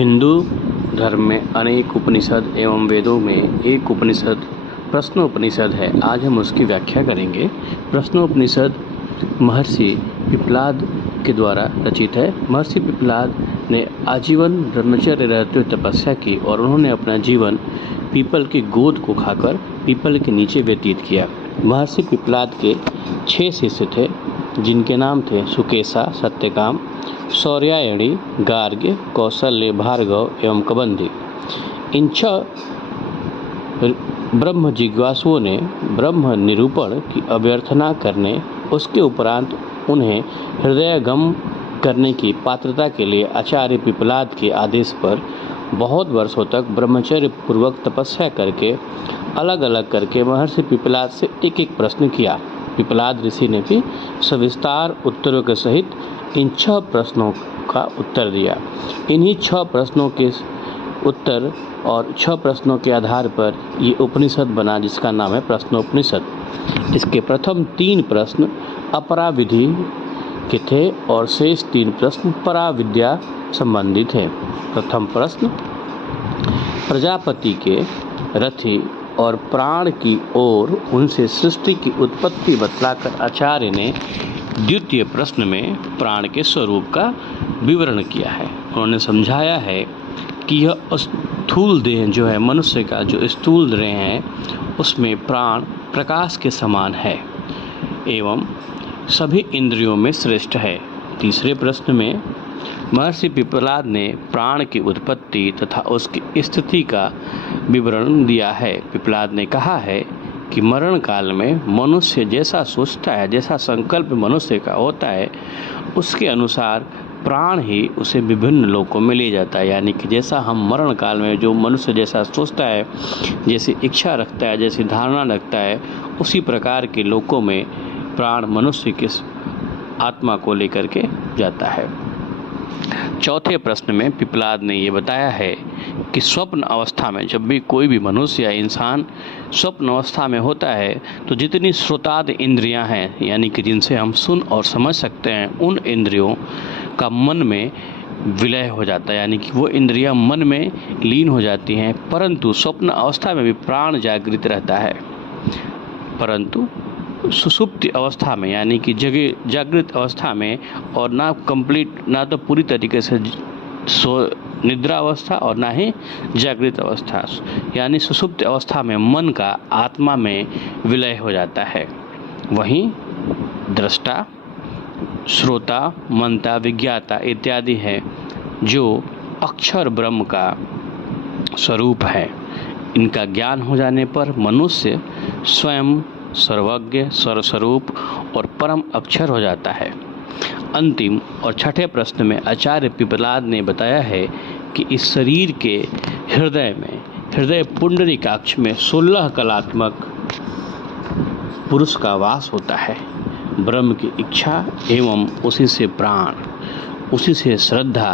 हिंदू धर्म में अनेक उपनिषद एवं वेदों में एक उपनिषद प्रश्नोपनिषद है। आज हम उसकी व्याख्या करेंगे। प्रश्नोपनिषद महर्षि पिप्पलाद के द्वारा रचित है। महर्षि पिप्पलाद ने आजीवन ब्रह्मचर्य रहते हुए तपस्या की और उन्होंने अपना जीवन पीपल की गोद को खाकर पीपल के नीचे व्यतीत किया। महर्षि पिप्पलाद के 6 शिष्य थे, जिनके नाम थे सुकेशा, सत्यकाम, सौर्यायणी, गार्ग्य, कौशल्य, भार्गव एवं कबंधी। इन 6 ब्रह्म जिज्ञासुओं ने ब्रह्म निरूपण की अभ्यर्थना करने, उसके उपरांत उन्हें हृदयगम करने की पात्रता के लिए आचार्य पिप्पलाद के आदेश पर बहुत वर्षों तक ब्रह्मचर्य पूर्वक तपस्या करके अलग अलग करके महर्षि पिप्पलाद से एक एक प्रश्न किया। पिप्पलाद ऋषि ने भी सविस्तार उत्तरों के सहित इन 6 प्रश्नों का उत्तर दिया। इन्हीं 6 प्रश्नों के उत्तर और 6 प्रश्नों के आधार पर ये उपनिषद बना, जिसका नाम है प्रश्नोपनिषद। इसके प्रथम 3 प्रश्न अपराविधि के थे और शेष 3 प्रश्न पराविद्या संबंधी थे। प्रथम प्रश्न, प्रजापति के रथी और प्राण की ओर उनसे सृष्टि की उत्पत्ति बतलाकर आचार्य ने द्वितीय प्रश्न में प्राण के स्वरूप का विवरण किया है। उन्होंने समझाया है कि यह स्थूल देह जो है, मनुष्य का जो स्थूल देह है, उसमें प्राण प्रकाश के समान है एवं सभी इंद्रियों में श्रेष्ठ है। तीसरे प्रश्न में महर्षि पिप्पलाद ने प्राण की उत्पत्ति तथा उसकी स्थिति का विवरण दिया है। पिप्पलाद ने कहा है कि मरण काल में मनुष्य जैसा सोचता है, जैसा संकल्प मनुष्य का होता है, उसके अनुसार प्राण ही उसे विभिन्न लोकों में ले जाता है। यानी कि जैसा हम मरण काल में जो मनुष्य जैसा सोचता है, जैसी इच्छा रखता है, जैसी धारणा रखता है, उसी प्रकार के लोकों में प्राण मनुष्य की आत्मा को लेकर के जाता है। चौथे प्रश्न में पिप्पलाद ने ये बताया है कि स्वप्न अवस्था में जब भी कोई भी मनुष्य या इंसान स्वप्न अवस्था में होता है, तो जितनी श्रोताद इंद्रियां हैं, यानी कि जिनसे हम सुन और समझ सकते हैं, उन इंद्रियों का मन में विलय हो जाता है, यानी कि वो इंद्रियां मन में लीन हो जाती हैं। परंतु स्वप्न अवस्था में भी प्राण जागृत रहता है, परंतु सुषुप्ति अवस्था में, यानी कि जागृत अवस्था में और ना तो पूरी तरीके से निद्रा अवस्था और ना ही जागृत अवस्था, यानी सुषुप्ति अवस्था में मन का आत्मा में विलय हो जाता है। वहीं दृष्टा, श्रोता, मनता, विज्ञाता इत्यादि है जो अक्षर ब्रह्म का स्वरूप है। इनका ज्ञान हो जाने पर मनुष्य स्वयं सर्वज्ञ, सर्वस्वरूप और परम अक्षर हो जाता है। अंतिम और छठे प्रश्न में आचार्य पिप्पलाद ने बताया है कि इस शरीर के हृदय पुंडरीकाक्ष में 16 कलात्मक पुरुष का वास होता है। ब्रह्म की इच्छा एवं उसी से प्राण, उसी से श्रद्धा,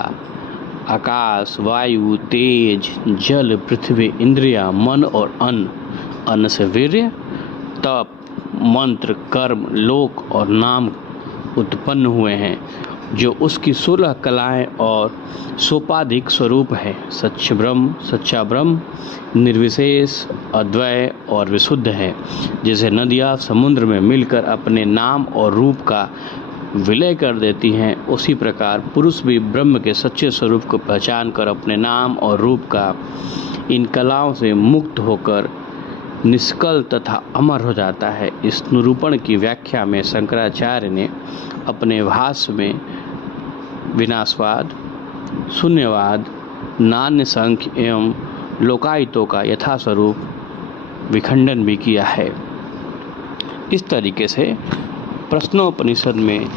आकाश, वायु, तेज, जल, पृथ्वी, इंद्रिया, मन और अन्न से वीर्य, तप, मंत्र, कर्म, लोक और नाम उत्पन्न हुए हैं, जो उसकी 16 कलाएं और सोपाधिक स्वरूप है। सच्चा ब्रह्म निर्विशेष, अद्वय और विशुद्ध है। जैसे नदियाँ समुद्र में मिलकर अपने नाम और रूप का विलय कर देती हैं, उसी प्रकार पुरुष भी ब्रह्म के सच्चे स्वरूप को पहचान कर अपने नाम और रूप का इन कलाओं से मुक्त होकर निष्कल तथा अमर हो जाता है। इस निरूपण की व्याख्या में शंकराचार्य ने अपने भाष्य में विनाशवाद, शून्यवाद, नान्य संख्य एवं लोकायतों का यथास्वरूप विखंडन भी किया है। इस तरीके से प्रश्नोपनिषद में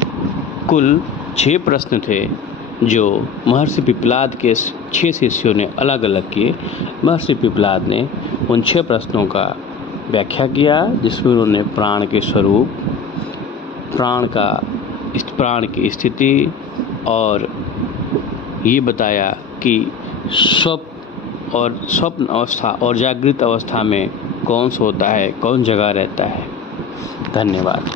कुल 6 प्रश्न थे, जो महर्षि पिप्पलाद के 6 शिष्यों ने अलग अलग किए। महर्षि पिप्पलाद ने उन 6 प्रश्नों का व्याख्या किया, जिसमें उन्होंने प्राण के स्वरूप, प्राण की स्थिति और ये बताया कि स्वप्न अवस्था और जागृत अवस्था में कौन सा होता है, कौन जगह रहता है। धन्यवाद।